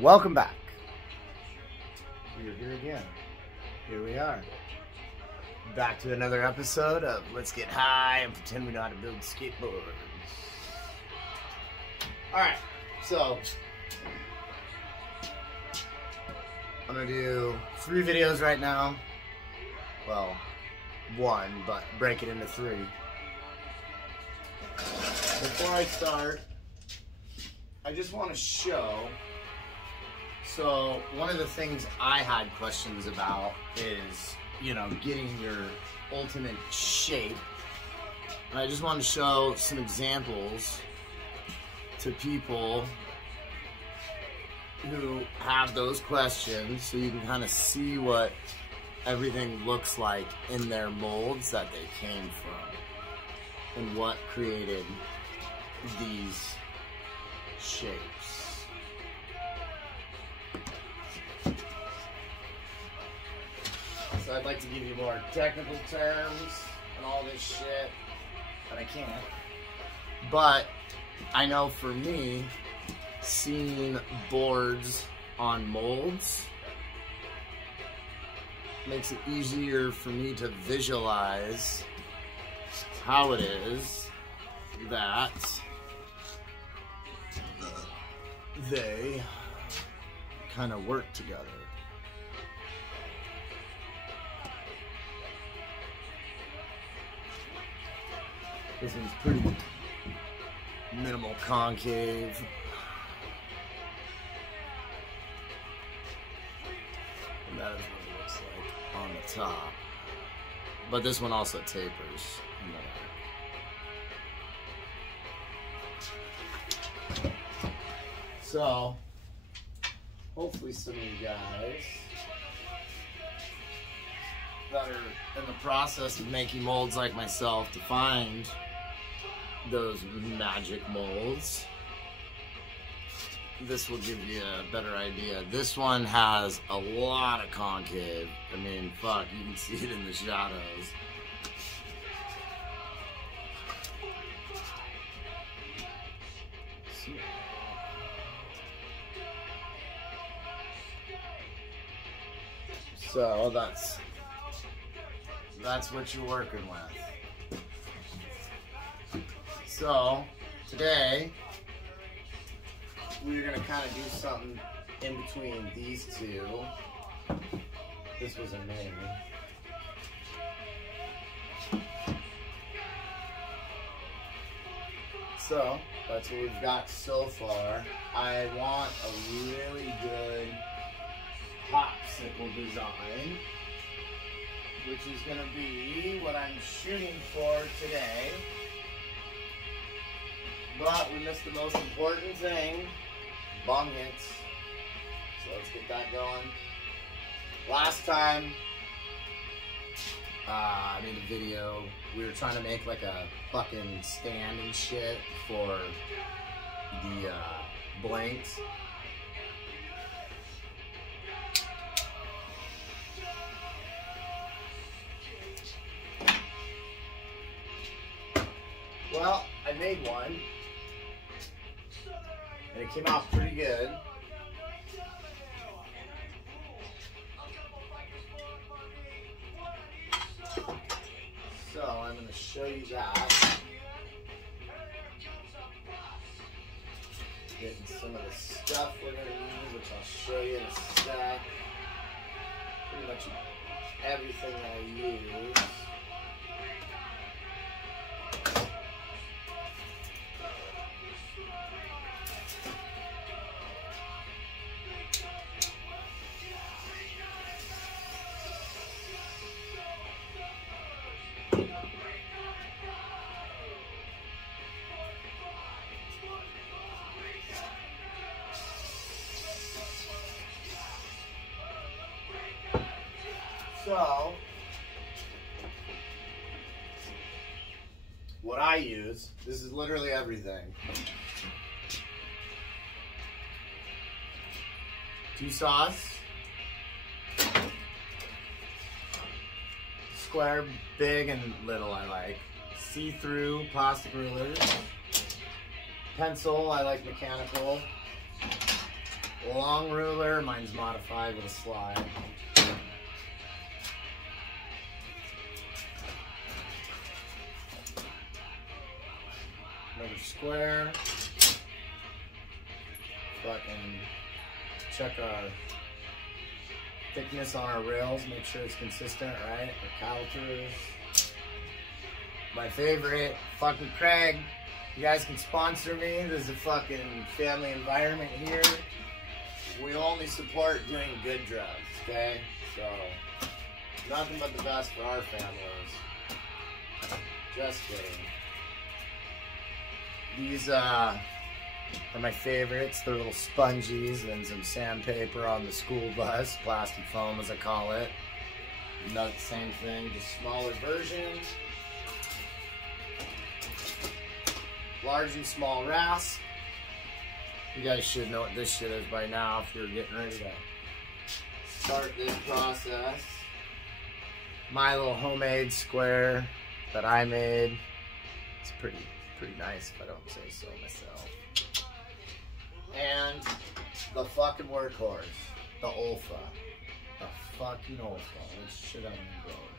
Welcome back. We are here again. Here we are. Back to another episode of Let's Get High and Pretend We Know How to Build Skateboards. Alright, so I'm going to do 3 videos right now. Well, 1, but break it into 3. Before I start, I just want to show. So one of the things I had questions about is, you know, getting your ultimate shape. And I just want to show some examples to people who have those questions so you can kind of see what everything looks like in their molds that they came from and what created these shapes. So I'd like to give you more technical terms and all this shit, but I can't. But I know for me, seeing boards on molds makes it easier for me to visualize how it is that they kind of work together. This one's pretty minimal concave. And that is what it looks like on the top. But this one also tapers in the back. So, hopefully some of you guys that are in the process of making molds like myself to find those magic molds, this will give you a better idea. This one has a lot of concave. I mean, fuck, you can see it in the shadows. So that's what you're working with. So today we're gonna kind of do something in between these two. This was a name. So that's what we've got so far. I want a really good popsicle design, which is going to be what I'm shooting for today. But we missed the most important thing, bong hits. So let's get that going. Last time I made a video, we were trying to make like a fucking stand and shit for the blanks. Well, I made one, and it came out pretty good. So I'm going to show you that. Getting some of the stuff we're going to use, which I'll show you in a sec. Pretty much everything I use. So, what I use, this is literally everything. 2 saws, square, big, and little I like. See-through plastic rulers. Pencil, I like mechanical. long ruler. Mine's modified with a slide. Another square. Fucking check our thickness on our rails, make sure it's consistent, right? Our calipers. My favorite, fucking Craig. You guys can sponsor me. This is a fucking family environment here. We only support doing good drugs, okay? So, nothing but the best for our families. Just kidding. These are my favorites. They're little spongies and some sandpaper on the school bus. Plastic foam, as I call it. Not the same thing, just smaller versions. Large and small rasp. You guys should know what this shit is by now if you're getting ready to start this process. My little homemade square that I made. It's pretty nice if I don't say so myself. And the fucking workhorse, the Olfa. The fucking Olfa. Let's shit on the road.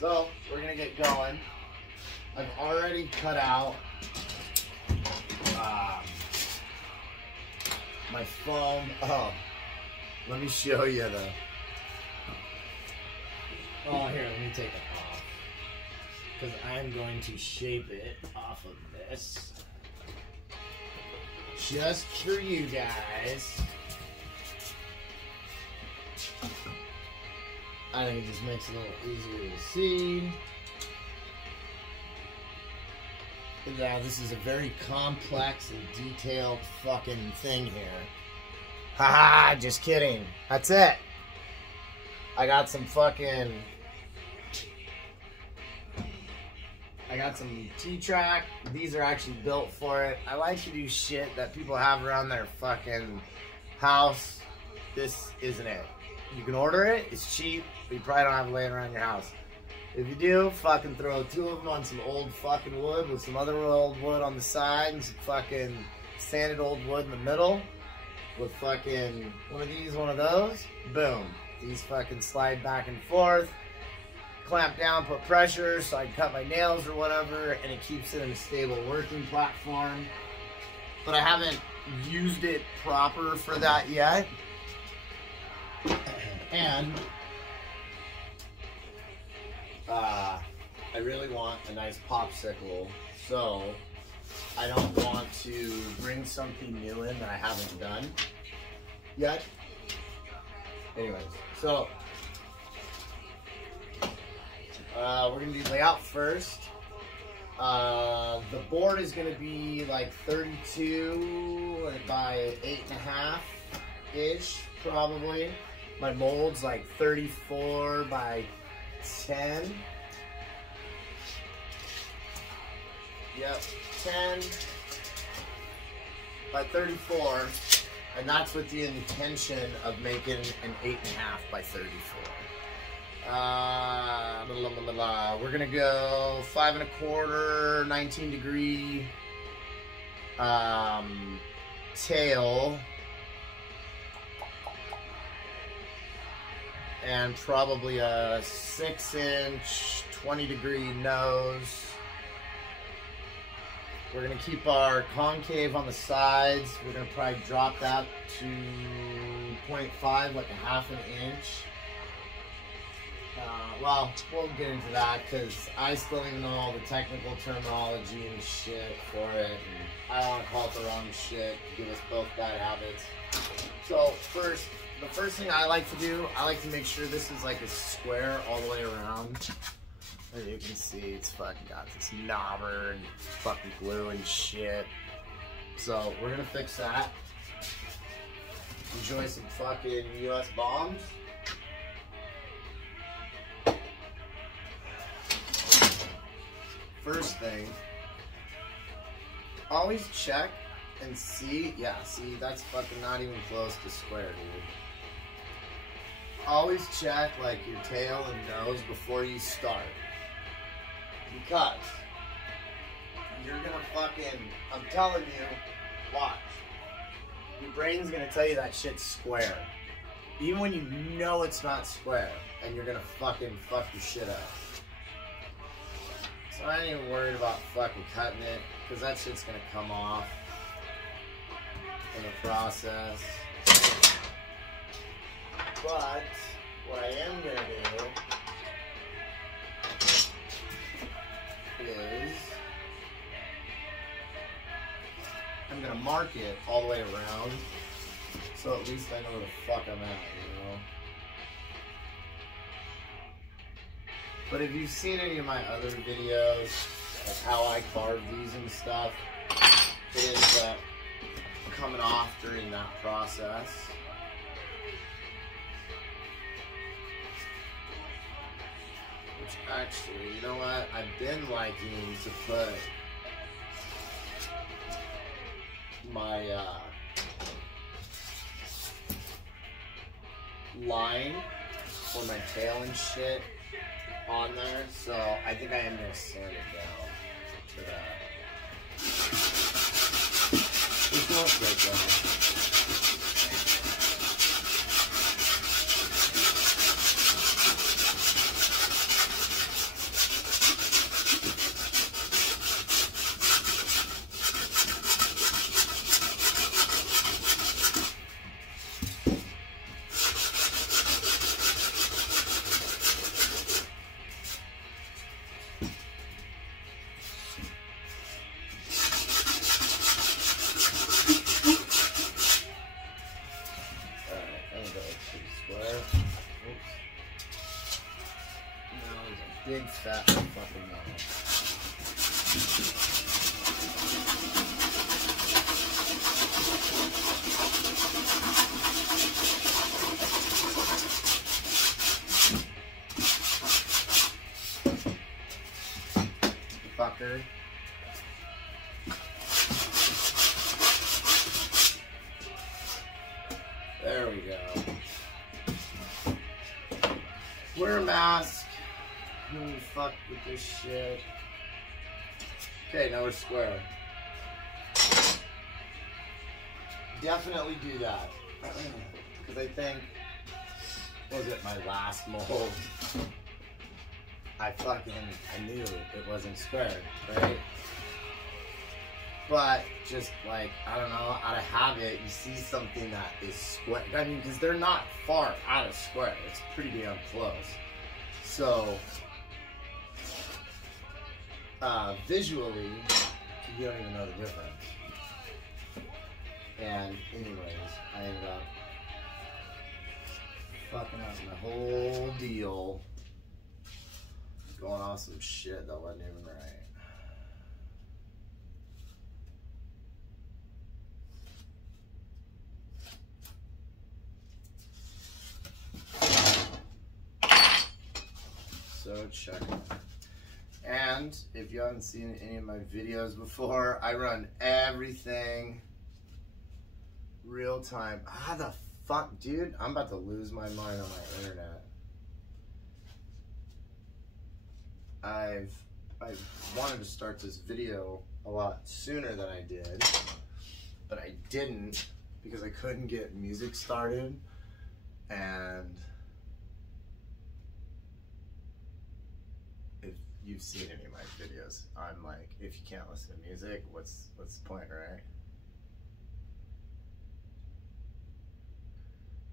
So, we're gonna get going. I've already cut out my foam. Oh, let me show you the. Oh, here, let me take it off. Because I'm going to shape it off of this. Just for you guys. I think it just makes it a little easier to see. Yeah, this is a very complex and detailed fucking thing here. Haha, just kidding. That's it. I got some T-track. These are actually built for it. I like to do shit that people have around their fucking house. This isn't it. You can order it. It's cheap, but you probably don't have it laying around your house. If you do, fucking throw 2 of them on some old fucking wood with some other old wood on the side and some fucking sanded old wood in the middle with fucking one of these, one of those. Boom. These fucking slide back and forth. Clamp down, put pressure so I can cut my nails or whatever, and it keeps it in a stable working platform. But I haven't used it proper for that yet. And I really want a nice popsicle, so I don't want to bring something new in that I haven't done yet. Anyways, so we're gonna do layout first. The board is gonna be like 32 by 8.5 ish, probably. My mold's like 34 by 10. Yep, 10 by 34, and that's with the intention of making an 8.5 by 34. We're gonna go 5 1/4, 19-degree tail, and probably a 6-inch, 20-degree nose. We're gonna keep our concave on the sides. We're gonna probably drop that to 0.5, like a 1/2 inch. Well, we'll get into that because I still don't even know all the technical terminology and shit for it. And I don't want to call it the wrong shit, give us both bad habits. So the first thing I like to do, I like to make sure this is like a square all the way around. As you can see, it's fucking got this knobber and fucking glue and shit. So we're gonna fix that. Enjoy some fucking US bombs. First thing, always check and see. Yeah, see, that's fucking not even close to square, dude. Always check like your tail and nose before you start. Because you're gonna fucking, I'm telling you, Watch. Your brain's gonna tell you that shit's square. Even when you know it's not square, and you're gonna fucking fuck your shit up. So I ain't even worried about fucking cutting it, because that shit's gonna come off in the process. But what I am gonna do is I'm gonna mark it all the way around, so at least I know where the fuck I'm at, you know? But if you've seen any of my other videos, like how I carve these and stuff, it ends up coming off during that process. Which actually, you know what? I've been liking to put my line for my tail and shit on there, so I think I am gonna sand it down to that. It's not great though. Big fat fucking mouth. Fucker. There we go. Wear a mask. When you fuck with this shit. Okay, now we're square. Definitely do that. Because I think, was it my last mold? I knew it wasn't square, right? But just like, I don't know, out of habit, you see something that is square. I mean, because they're not far out of square. It's pretty damn close. So, visually, you don't even know the difference. And anyways, I ended up fucking up my whole deal, going on some shit that wasn't even right. So check it. And if you haven't seen any of my videos before, I run everything real time. How the fuck, dude? I'm about to lose my mind on my internet. I've wanted to start this video a lot sooner than I did, but I didn't because I couldn't get music started. And if you've seen any of my videos, I'm like, if you can't listen to music, what's the point, right?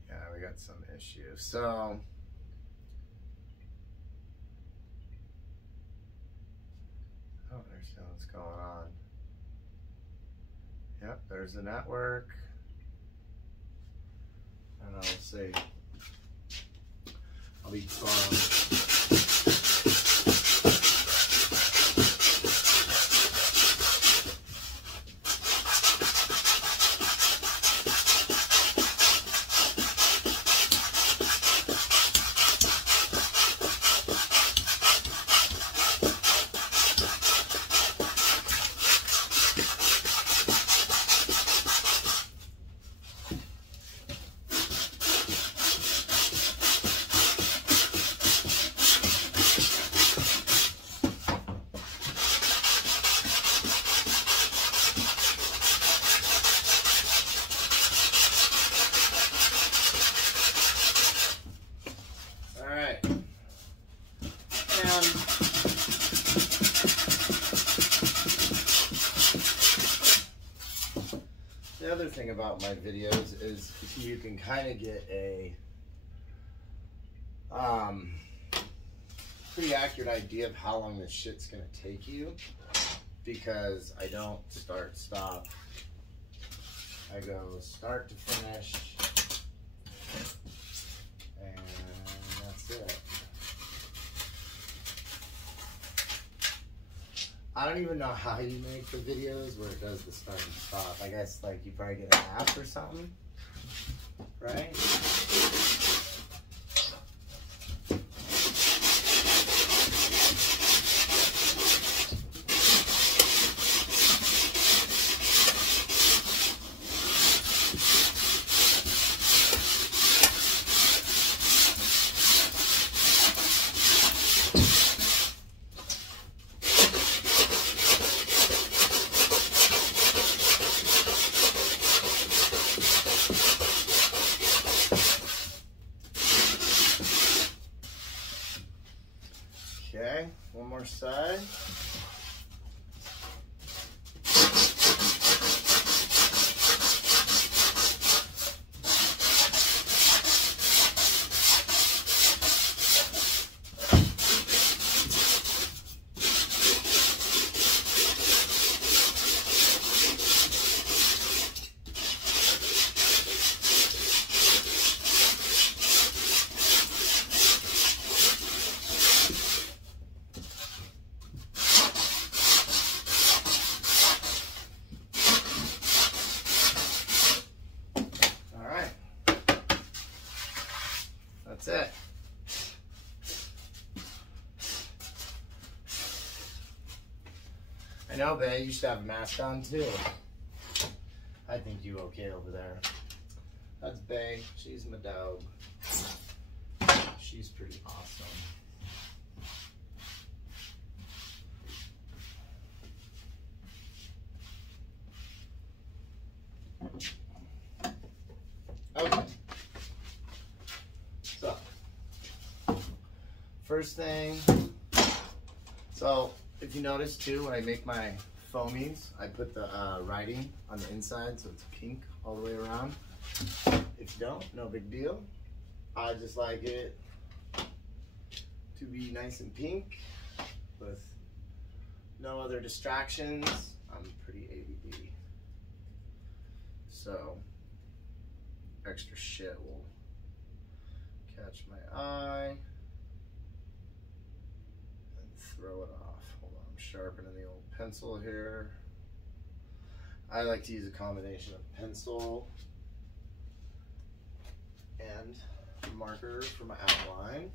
Yeah, we got some issues. So I don't understand what's going on. Yep, there's the network. And I'll see. I'll be The other thing about my videos is you can kind of get a pretty accurate idea of how long this shit's gonna take you, because I don't start, stop. I go start to finish, and that's it. I don't even know how you make the videos where it does the start and stop. I guess like you probably get an app or something, right? Okay, one more side. That's it. I know, babe, you should have a mask on too. I think you okay over there. That's Bae. She's my dog. She's pretty awesome. Okay. So, first thing, so if you notice too, when I make my foamies, I put the writing on the inside so it's pink all the way around. If you don't, no big deal. I just like it to be nice and pink with no other distractions. I'm pretty ADD. So, extra shit will catch my eye and throw it off. Hold on, I'm sharpening the old pencil here. I like to use a combination of pencil and marker for my outline.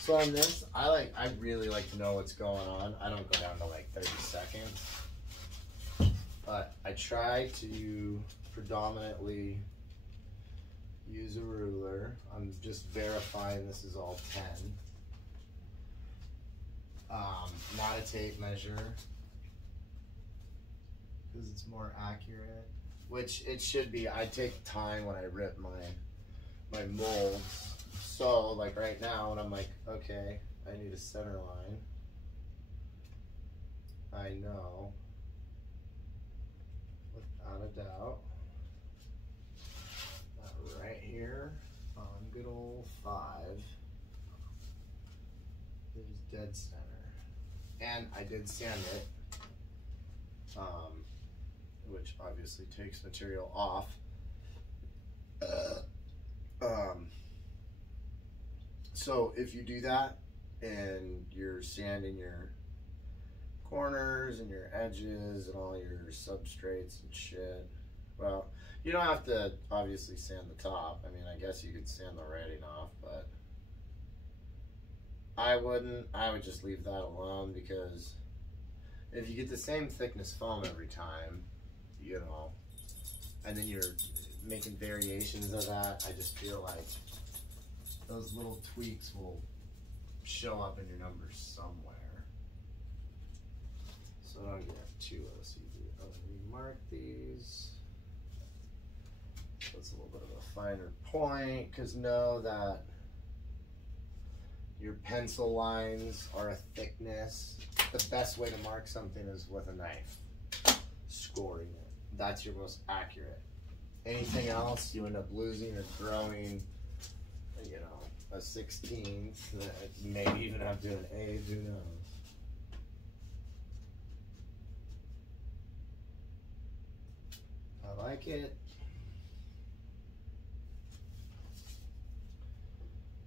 So on this, I really like to know what's going on. I don't go down to like 30 seconds, but I try to predominantly use a ruler. I'm just verifying this is all 10. Not a tape measure, because it's more accurate, which it should be. I take time when I rip my molds. So like right now, when I'm like, okay, I need a center line, I know without a doubt that right here on good old 5 is dead center. And I did sand it, which obviously takes material off. So if you do that and you're sanding your corners and your edges and all your substrates and shit, well, you don't have to obviously sand the top. I mean, I guess you could sand the writing off, but I wouldn't. I would just leave that alone, because if you get the same thickness foam every time, you know, and then you're making variations of that, I just feel like those little tweaks will show up in your numbers somewhere. So I don't get too OCD. I'll remark these. That's a little bit of a finer point, because know that your pencil lines are a thickness. The best way to mark something is with a knife. scoring it. That's your most accurate. Anything else, you end up losing or throwing, you know, a 16th, maybe even up to an 8th, who knows. I like it.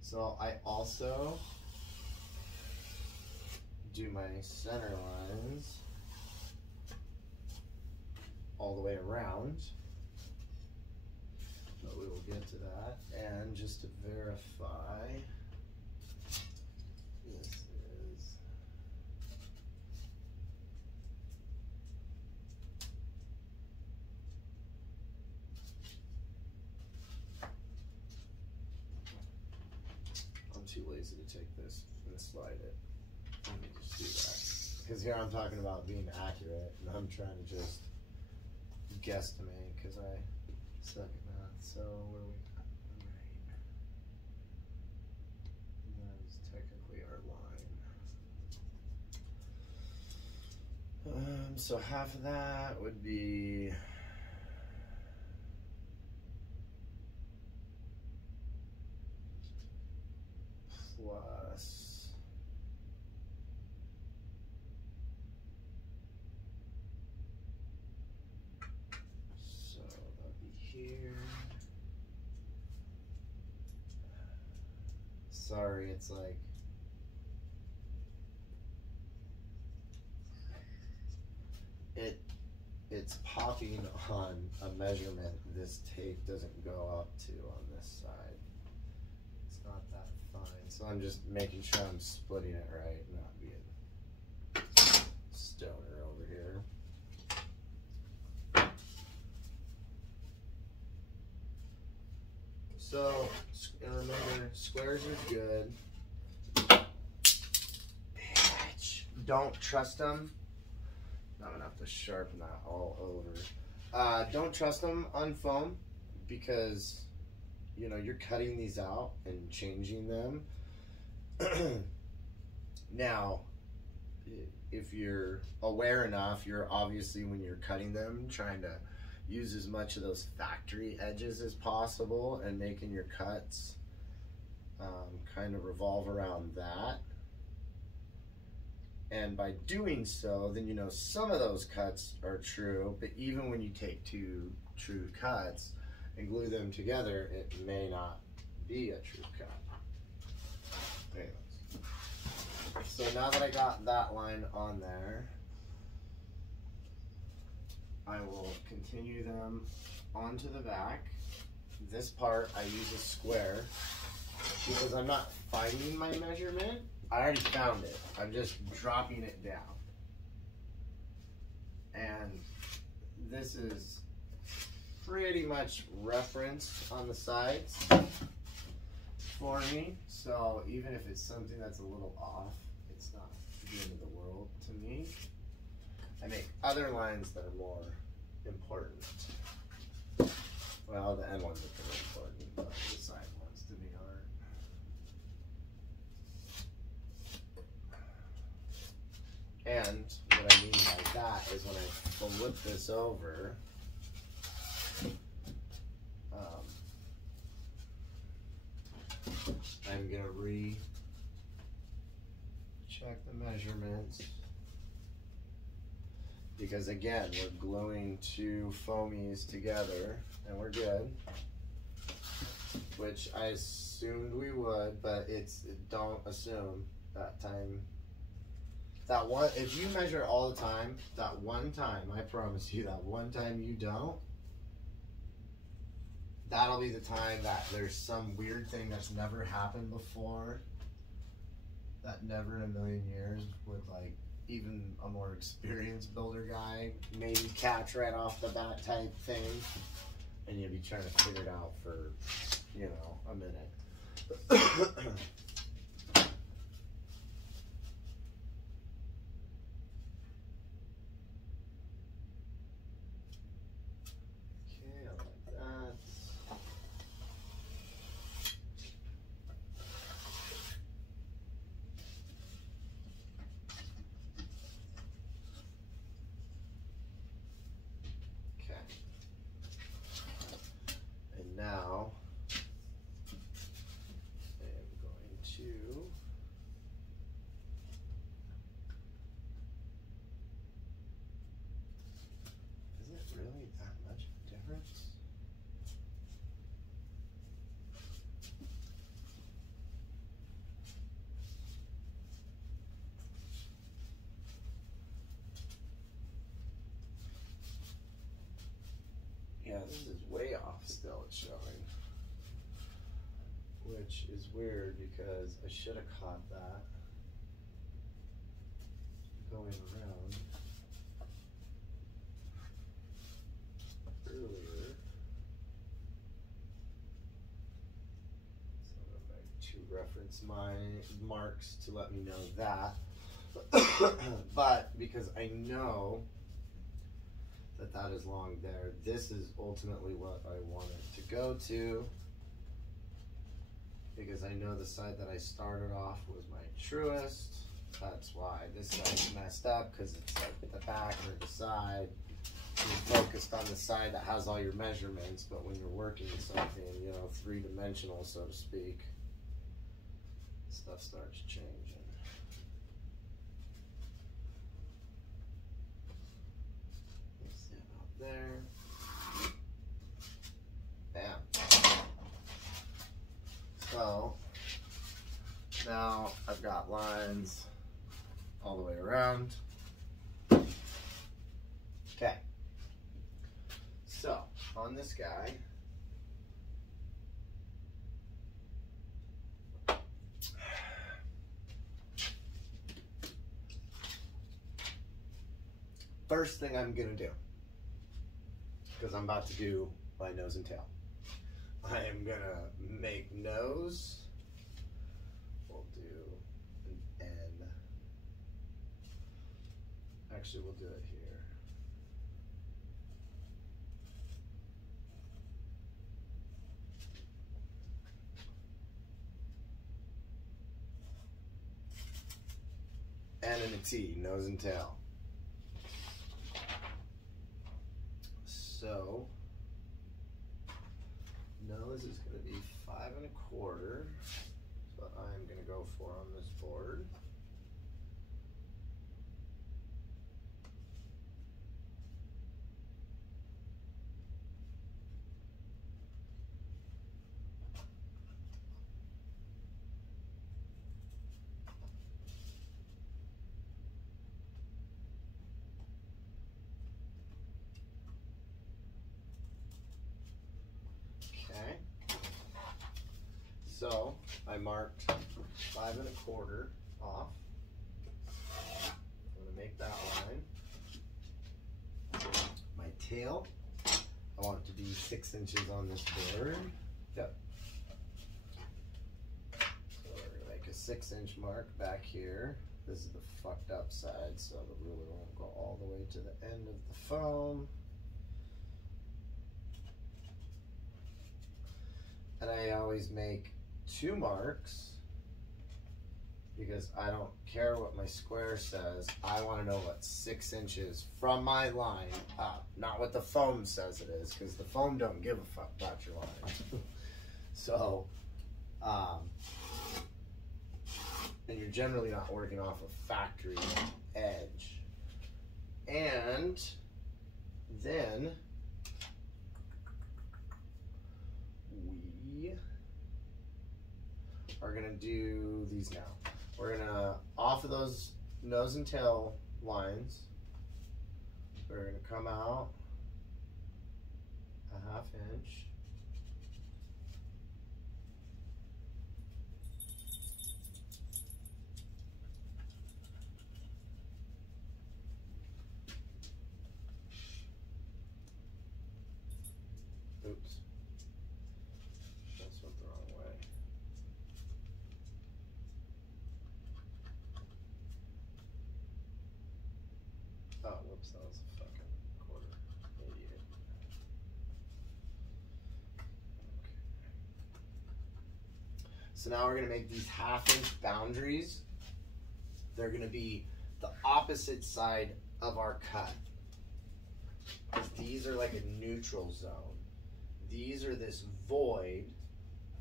So I also do my center lines all the way around, but we will get to that. And just to verify, this is I'm too lazy to take this and slide it. Let me just do that. Because here I'm talking about being accurate, and I'm trying to just guesstimate because I suck at math. So where are we at? Right. That is technically our line. So half of that would be plus. Here. Sorry, it's like it's popping on a measurement this tape doesn't go up to on this side. It's not that fine. So I'm just making sure I'm splitting it right, not being stoner over here. So, and remember, squares are good. Bitch. Don't trust them. I'm gonna have to sharpen that all over. Don't trust them on foam because, you know, you're cutting these out and changing them. Now, if you're aware enough, you're obviously, when you're cutting them, trying to use as much of those factory edges as possible and making your cuts kind of revolve around that. And by doing so, then you know some of those cuts are true, but even when you take two true cuts and glue them together, it may not be a true cut. Anyways. So now that I got that line on there, I will continue them onto the back. This part I use a square because I'm not finding my measurement. I already found it. I'm just dropping it down. And this is pretty much referenced on the sides for me. So even if it's something that's a little off, it's not the end of the world to me. I make other lines that are more important. Well, the end ones are pretty important, but the side ones to me aren't. And what I mean by that is when I flip this over, I'm gonna check the measurements. Because again, we're gluing two foamies together and we're good, which I assumed we would, but don't assume that time. That one, if you measure all the time, that one time, I promise you, that one time you don't, that'll be the time that there's some weird thing that's never happened before, that never in a million years would, like, even a more experienced builder guy maybe catch right off the bat type thing, and you'll be trying to figure it out for, you know, a minute. Yeah, this is way off still, it's showing. Which is weird because I should have caught that going around earlier. So I'm going to reference my marks to let me know that. But because I know that that is long there, this is ultimately what I want it to go to, because I know the side that I started off was my truest. That's why this side's messed up, because it's like the back or the side. You're focused on the side that has all your measurements, but when you're working something, you know, three-dimensional, so to speak, stuff starts changing. There. Bam. So now I've got lines all the way around. Okay. So on this guy, first thing I'm gonna do, because I'm about to do my nose and tail, I am gonna make nose. We'll do an N. Actually, we'll do it here. N and a T, nose and tail. So nose is going to be 5 1/4. That's what I'm going to go for on this board. So I marked 5 1/4 off. I'm going to make that line. My tail, I want it to be 6 inches on this board. Yep. So we're going to make a 6-inch mark back here. This is the fucked up side, so the ruler won't go all the way to the end of the foam. And I always make 2 marks because I don't care what my square says. I want to know what 6 inches from my line up, not what the foam says it is, because the foam don't give a fuck about your line. So, and you're generally not working off a factory edge. And then we are gonna do these now. We're gonna, off of those nose and tail lines, we're gonna come out a 1/2 inch. Oops. That's went the wrong way. Oh, whoops, that was a fucking 1/4. Idiot. Okay. So now we're gonna make these 1/2 inch boundaries. They're gonna be the opposite side of our cut. Because these are like a neutral zone. These are this void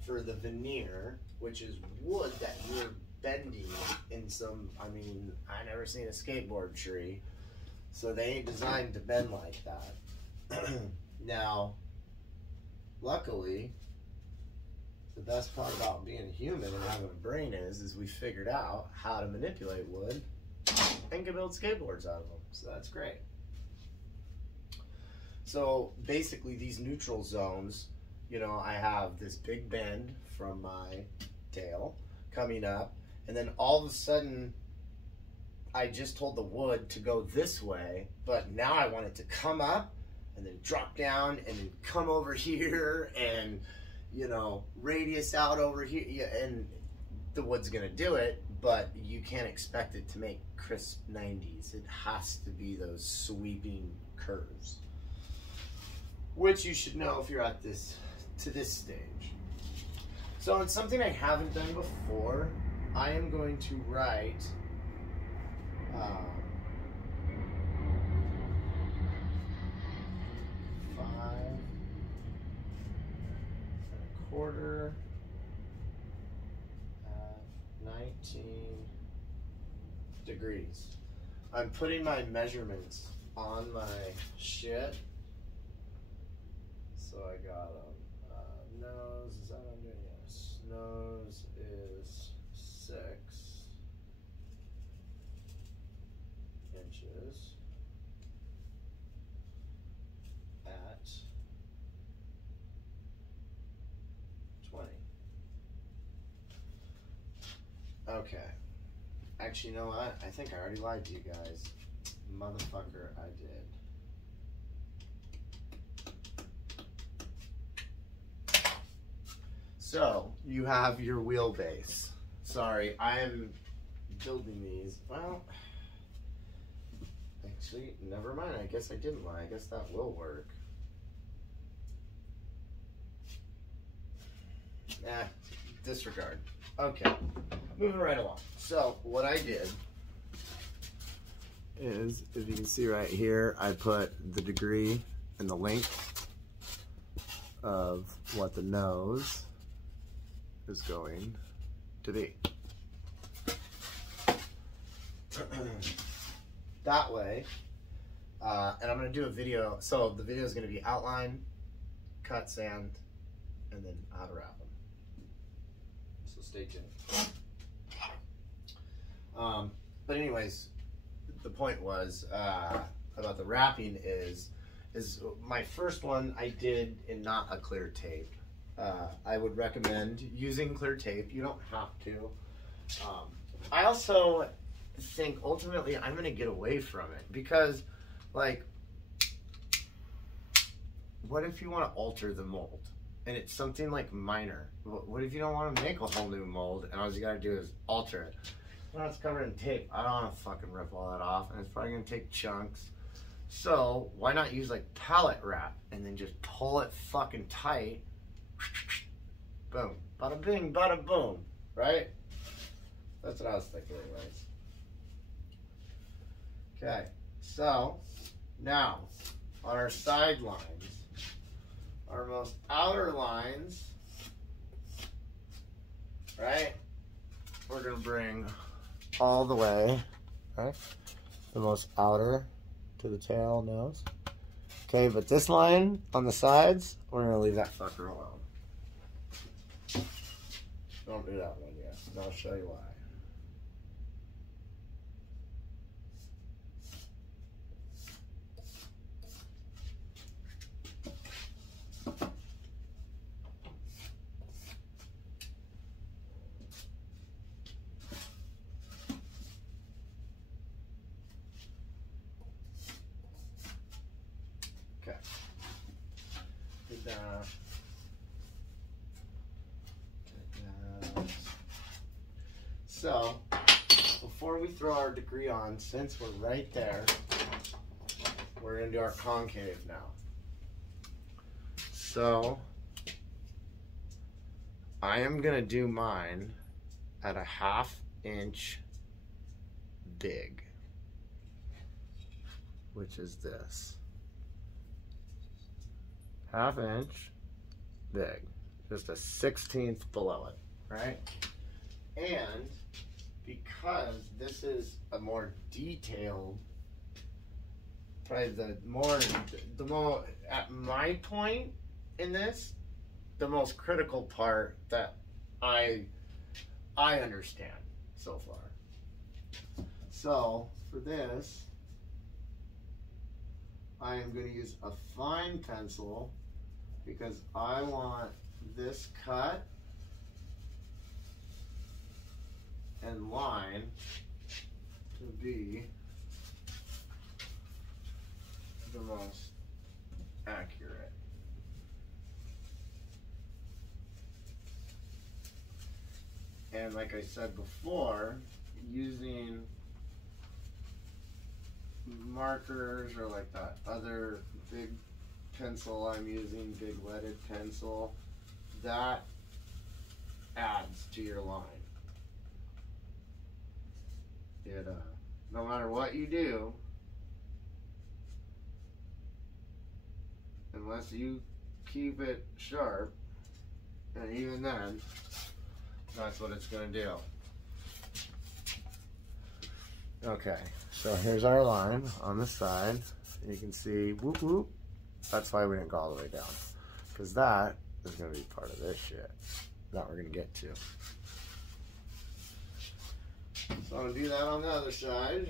for the veneer, which is wood that you're bending in some, I mean, I never seen a skateboard tree, so they ain't designed to bend like that. Now, luckily, the best part about being human and having a brain is we figured out how to manipulate wood and can build skateboards out of them, so that's great. So basically these neutral zones, you know, I have this big bend from my tail coming up, and then all of a sudden I just told the wood to go this way, but now I want it to come up and then drop down and then come over here and, you know, radius out over here. Yeah, and the wood's gonna do it, but you can't expect it to make crisp 90s. It has to be those sweeping curves, which you should know if you're at this stage. So on something I haven't done before, I am going to write 5 1/4 at 19 degrees. I'm putting my measurements on my shit. So I got nose, is that what I'm doing? Yes. Nose is 6 inches at 20. Okay. Actually, you know what? I think I already lied to you guys. Motherfucker, I did. So, you have your wheelbase. Sorry, I am building these. Well, actually, never mind. I guess I didn't lie. I guess that will work. Nah, disregard. Okay, moving right along. So, what I did is, if you can see right here, I put the degree and the length of what the nose is going to be. That way, and I'm going to do a video. So the video is going to be outline, cut, sand, and then how to wrap them. So stay tuned. But anyways, the point was about the wrapping is my first one I did in not a clear tape. I would recommend using clear tape. You don't have to. I also think ultimately I'm going to get away from it because, like, what if you want to alter the mold and it's something like minor? What if you don't want to make a whole new mold and all you got to do is alter it? Well, it's covered in tape. I don't want to fucking rip all that off, and it's probably going to take chunks. So why not use like pallet wrap and then just pull it fucking tight? Boom. Bada bing, bada boom. Right? That's what I was thinking anyways. Okay. So, now, on our side lines, our most outer lines, right? We're going to bring all the way, right? The most outer to the tail nose. Okay, but this line on the sides, we're going to leave that fucker alone. Don't do that one yet, and I'll show you why. Okay. Did that. So, before we throw our degree on, since we're right there, we're going to do our concave now. So, I am going to do mine at a 1/2 inch big, which is this. 1/2 inch big, just a 1/16 below it, right? And because this is a more detailed, probably the more at my point in this, the most critical part that I understand so far. So for this, I am going to use a fine pencil because I want this cut and line to be the most accurate. And like I said before, using markers or like that other big pencil I'm using, big leaded pencil, that adds to your line. It, no matter what you do, unless you keep it sharp, and even then, that's what it's going to do. Okay, so here's our line on the side. You can see, whoop whoop. That's why we didn't go all the way down, because that is going to be part of this shit that we're going to get to. So I'm going to do that on the other side.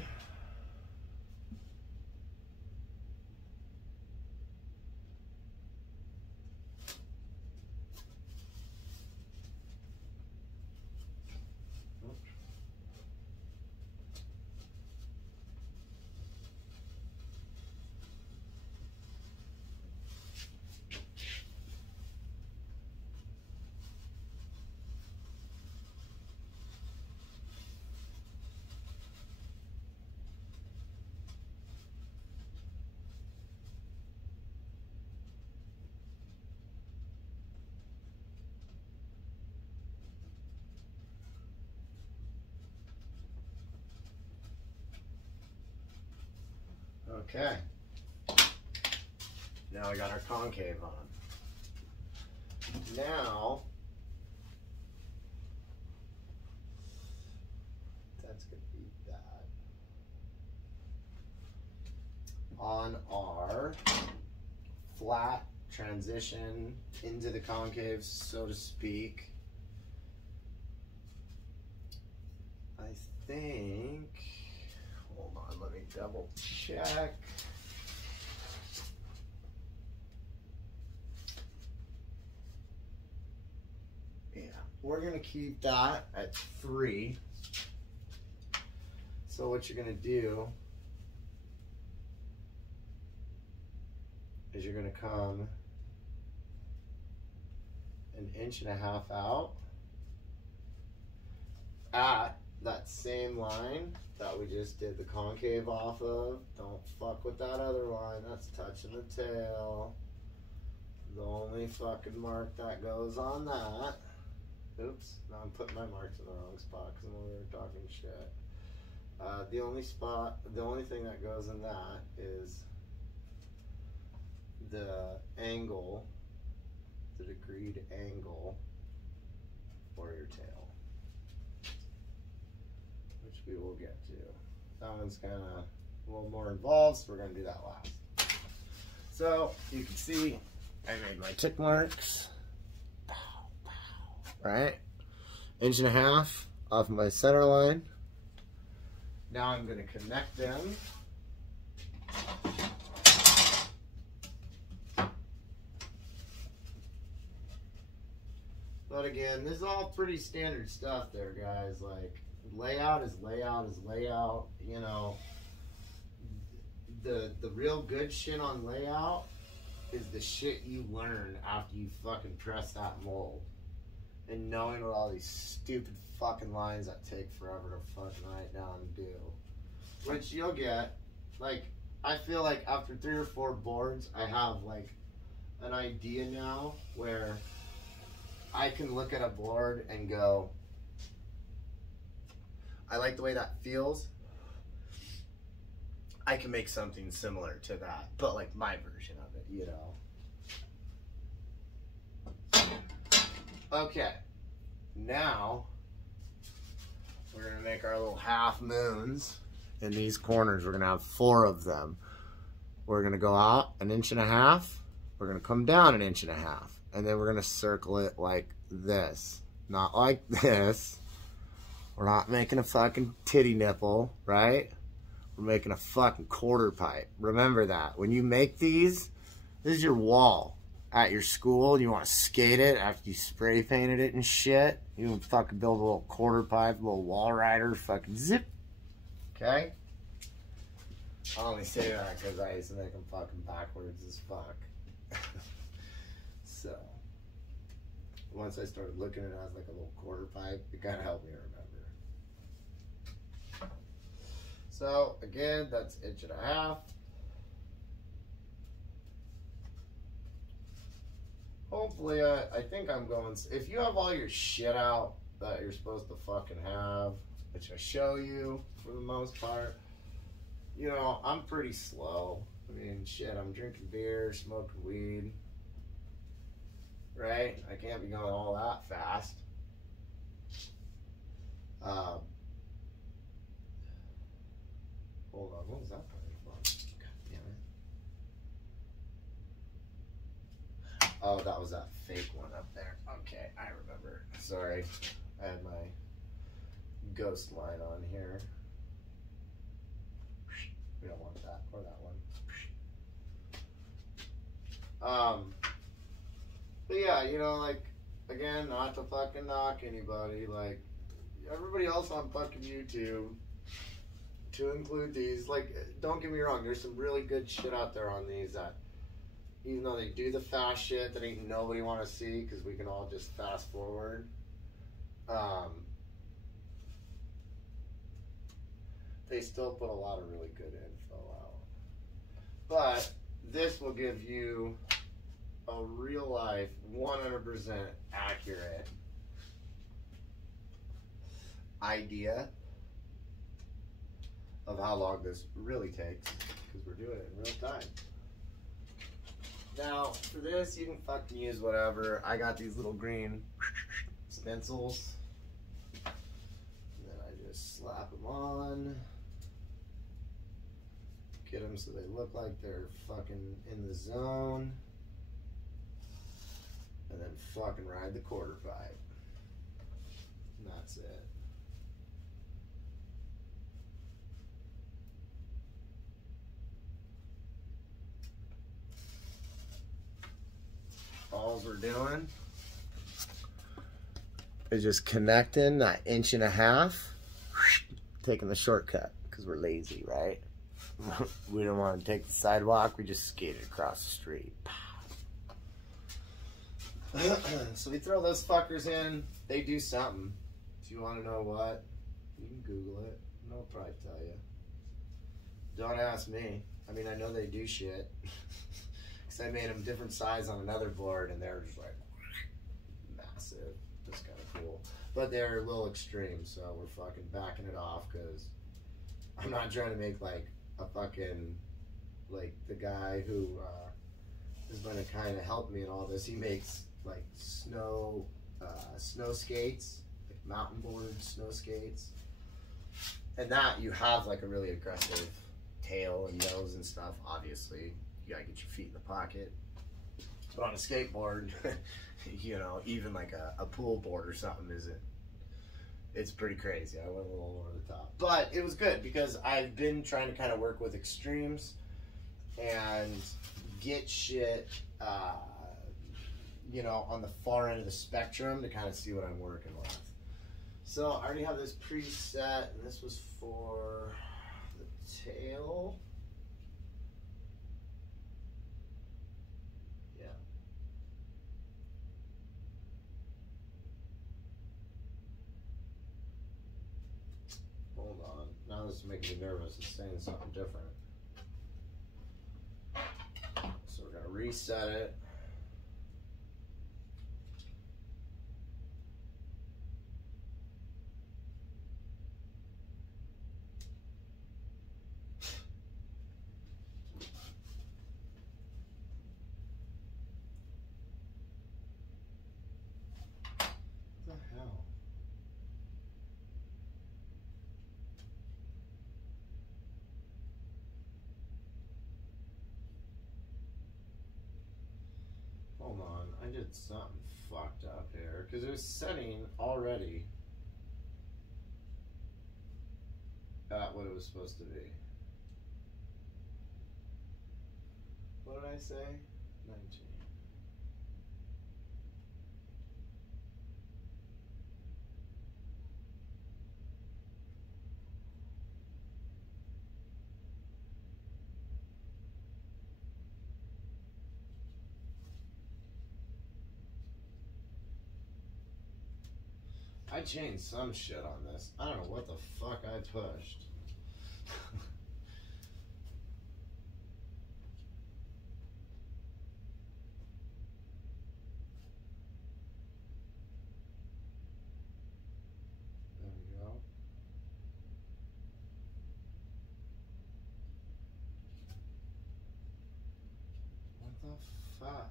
Okay, now we got our concave on. Now, that's going to be that. On our flat transition into the concave, so to speak, I think, hold on, let me double check. Yeah, we're gonna keep that at 3. So what you're gonna do is you're gonna come 1.5 inches out at that same line that we just did the concave off of. Don't fuck with that other line, that's touching the tail. The only fucking mark that goes on that. Oops, now I'm putting my marks in the wrong spot because when we were talking shit. The only thing that goes in that is the angle, the degreed angle for your tail, which we will get to. That one's kind of a little more involved, so we're going to do that last. So you can see I made my tick marks, right? 1.5 inches off my center line. Now I'm going to connect them. But again, this is all pretty standard stuff there, guys. Like, layout is layout is layout. You know, the real good shit on layout is the shit you learn after you fucking press that mold. And knowing what all these stupid fucking lines that take forever to fucking write down and do. Which you'll get. Like, I feel like after 3 or 4 boards, I have like an idea now where I can look at a board and go, I like the way that feels. I can make something similar to that, but like my version of it, you know. Okay, now we're gonna make our little half moons in these corners. We're gonna have 4 of them. We're gonna go out 1.5 inches. We're gonna come down 1.5 inches. And then we're gonna circle it like this. Not like this. We're not making a fucking titty nipple, right? We're making a fucking quarter pipe. Remember that. When you make these, this is your wall at your school. You want to skate it after you spray painted it and shit. You can fucking build a little quarter pipe, a little wall rider, fucking zip. Okay? I only say that because I used to make them fucking backwards as fuck. So, once I started looking at it as like a little quarter pipe, it kind of helped me remember. So, again, that's 1.5 inches. Hopefully, I think I'm going, if you have all your shit out that you're supposed to fucking have, which I show you for the most part, you know, I'm pretty slow. I mean, shit, I'm drinking beer, smoking weed, right? I can't be going all that fast. Hold on, what was that coming from? God damn it. Oh, that was that fake one up there. Okay, I remember. Sorry, I had my ghost line on here. We don't want that or that one. But yeah, you know, like, again, not to fucking knock anybody, like, everybody else on fucking YouTube, to include these, like, don't get me wrong, there's some really good shit out there on these that, even though they do the fast shit that ain't nobody want to see, because we can all just fast forward, they still put a lot of really good info out. But this will give you a real life, 100% accurate idea of how long this really takes, because we're doing it in real time. Now, for this, you can fucking use whatever. I got these little green stencils. And then I just slap them on. Get them so they look like they're fucking in the zone. And then fucking ride the quarter pipe. And that's it. All we're doing is just connecting that 1.5 inches, taking the shortcut because we're lazy, right? We don't want to take the sidewalk, we just skated across the street. So we throw those fuckers in, they do something. If you want to know what, you can Google it, and I'll probably tell you. Don't ask me. I mean, I know they do shit. Because I made them different size on another board, and they're just like massive. That's kind of cool. But they're a little extreme, so we're fucking backing it off because I'm not trying to make like a fucking, like the guy who is going to kind of help me in all this. He makes like snow skates, like mountain board snow skates. And that you have like a really aggressive tail and nose and stuff, obviously. You gotta get your feet in the pocket. But on a skateboard, you know, even like a pool board or something it's pretty crazy. I went a little over the top. But it was good because I've been trying to kind of work with extremes and get shit, you know, on the far end of the spectrum to kind of see what I'm working with. So I already have this preset, and this was for the tail. Yeah. Hold on. Now this is making me nervous. It's saying something different. So we're going to reset it. What the hell? Hold on, I did something fucked up here because it was setting already at what it was supposed to be. I say? 19. I changed some shit on this. I don't know what the fuck I pushed. There we go. What the fuck?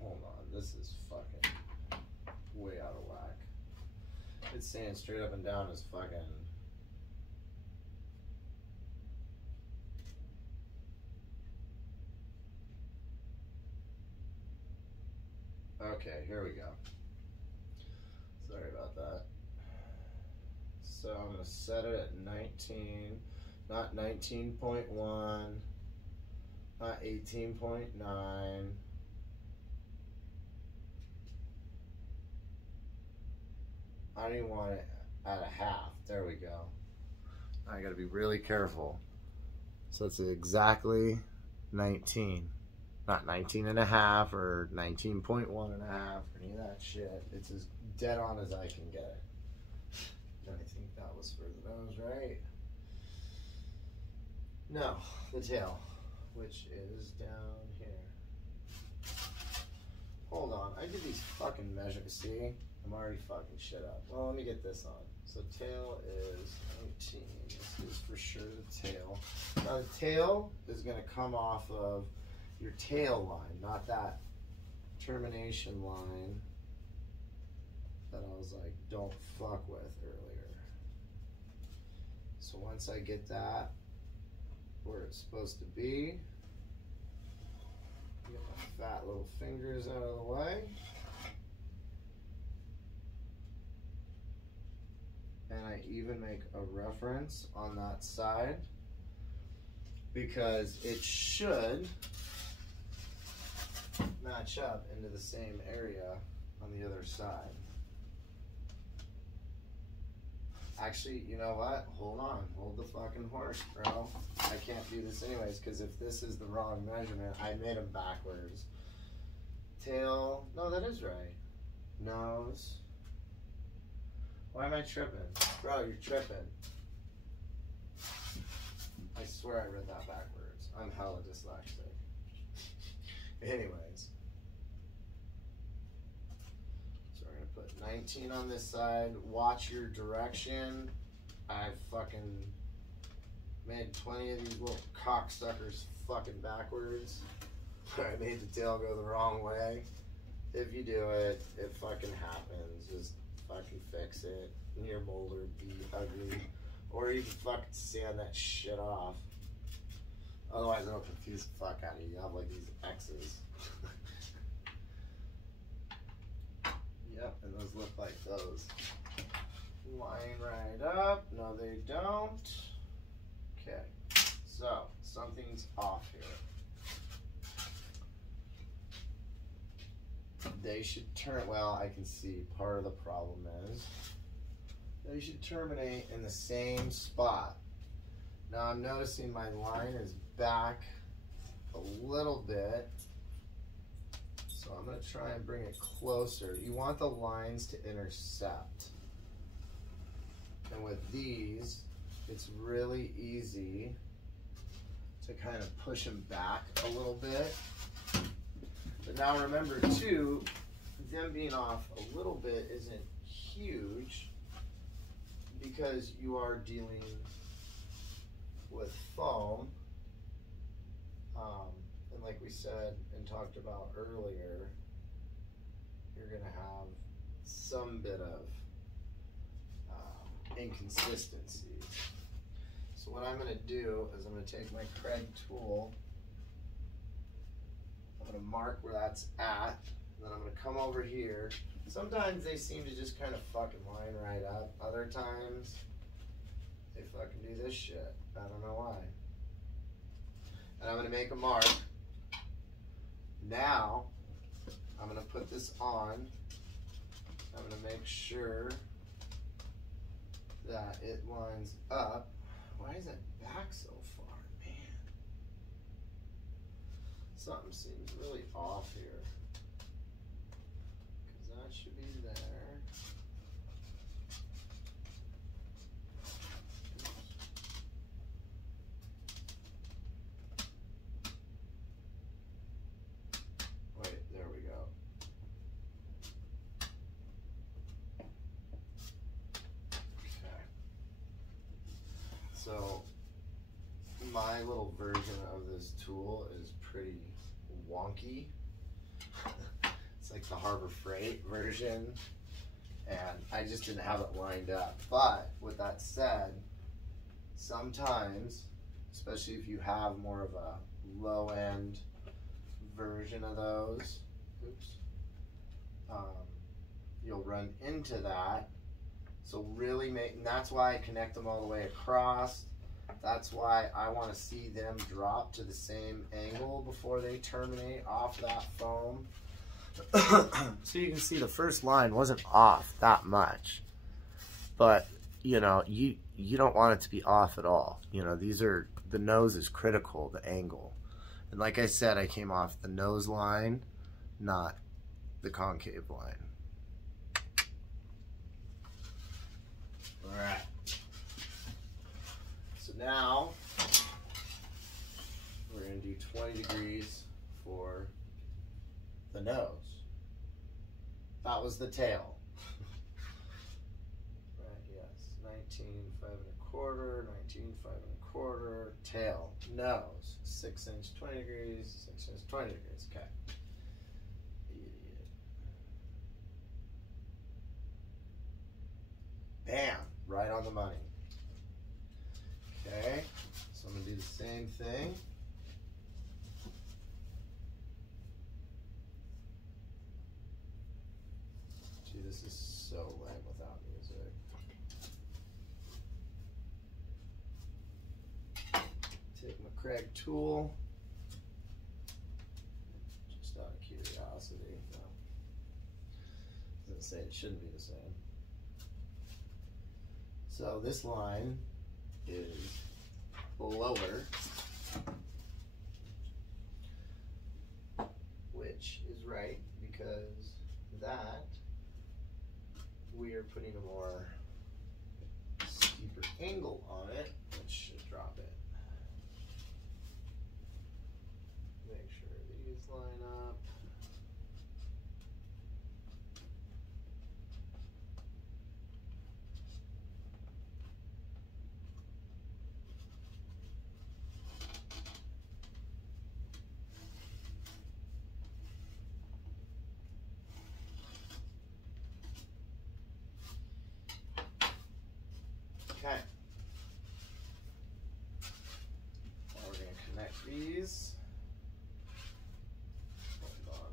Hold on, this is fucking way out of whack. It's saying straight up and down is fucking. Okay, here we go. Sorry about that. So I'm gonna set it at 19, not 19.1, not 18.9. I don't even want it at a half. There we go. I gotta be really careful. So it's exactly 19. Not 19 and a half or 19.1 and a half or any of that shit. It's as dead on as I can get it. And I think that was for the nose, right? No, the tail, which is down here. Hold on, I did these fucking measures, see? I'm already fucking shit up. Well, let me get this on. So tail is 19. This is for sure the tail. Now the tail is gonna come off of your tail line, not that termination line that I was like, don't fuck with earlier. So once I get that where it's supposed to be, get my fat little fingers out of the way. And I even make a reference on that side because it should match up into the same area on the other side. Actually, you know what? Hold on. Hold the fucking horse, bro. I can't do this anyways because if this is the wrong measurement, I made them backwards. Tail. No, that is right. Nose. Why am I tripping? Bro, you're tripping. I swear I read that backwards. I'm hella dyslexic. Anyways. So we're gonna put 19 on this side. Watch your direction. I fucking made 20 of these little cocksuckers fucking backwards. I made the tail go the wrong way. If you do it, it fucking happens. Just fucking fix it. Your molder be ugly. Or you can fucking sand that shit off. Otherwise it'll confuse the fuck out of you. You have like these X's. Yep, and those look like those. Line right up. No, they don't. Okay. So, something's off here. They should turn, well, I can see part of the problem is they should terminate in the same spot. Now I'm noticing my line is back a little bit, so I'm going to try and bring it closer. You want the lines to intercept. And with these, it's really easy to kind of push them back a little bit. But now remember too, them being off a little bit isn't huge because you are dealing with foam. And like we said and talked about earlier, you're gonna have some bit of inconsistencies. So what I'm gonna do is I'm gonna take my Craig tool, I'm gonna mark where that's at, and then I'm gonna come come over here. Sometimes they seem to just kind of fucking line right up. Other times, they fucking do this shit. I don't know why. And I'm gonna make a mark. Now, I'm gonna put this on. I'm gonna make sure that it lines up. Why is it back so far, man? Something seems really off here. Because that should be there. Wait, there we go. So my little version of this tool is pretty wonky. It's like the Harbor Freight version, and I just didn't have it lined up. But with that said, sometimes, especially if you have more of a low end version of those, you'll run into that. So really make, and that's why I connect them all the way across. That's why I want to see them drop to the same angle before they terminate off that foam. So you can see the first line wasn't off that much, but you know, you don't want it to be off at all. You know, these are, the nose is critical, the angle. And like I said, I came off the nose line, not the concave line. All right. So now we're going to do 20 degrees for the nose. That was the tail. Right, yes. 19, 5 1/4, 19, 5 1/4, tail, nose, 6 inch, 20 degrees, 6 inch, 20 degrees. Okay. Idiot. Bam, right on the money. Okay, so I'm gonna do the same thing. Gee, this is so lame without music. Take my Craig tool. Just out of curiosity. No. Doesn't say it shouldn't be the same. So this line is lower, which is right because that we are putting a more steeper angle on it, which should drop it. Make sure these line up. Okay. Now we're going to connect these. Hold on.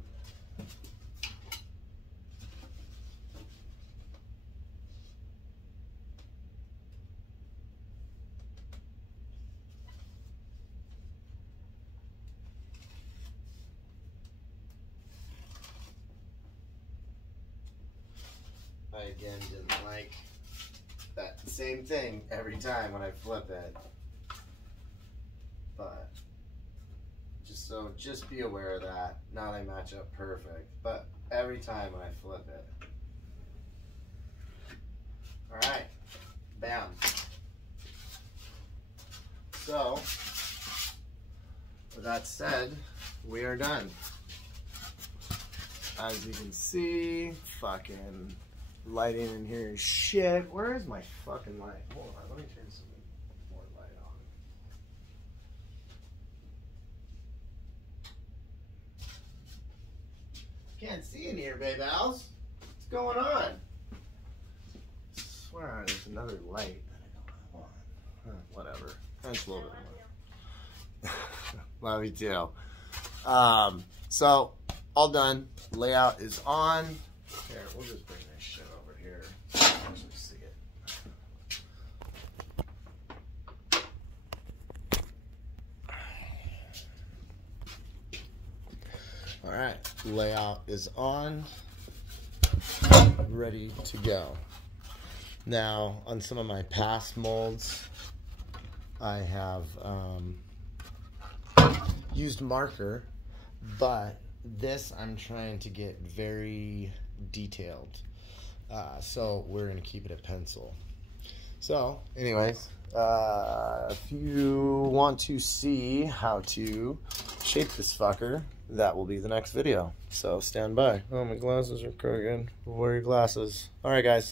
I again didn't like that same thing every time when I flip it, but just be aware of that. Now they match up perfect, but every time when I flip it. All right, bam. So with that said, we are done. As you can see, fucking lighting in here is shit. Where is my fucking light? Hold on, let me turn some more light on. Can't see in here, babe Al's. What's going on? I swear there's another light that I don't want. Whatever. Thanks a little bit more. Love you too. So all done. Layout is on. Here, we'll just bring this shit over here. Actually see it. All right, layout is on, ready to go. Now, on some of my past molds, I have used marker, but this I'm trying to get very detailed. So we're gonna keep it a pencil. So anyways, if you want to see how to shape this fucker, that will be the next video. So stand by. Oh, my glasses are crooked. Wear your glasses. All right, guys.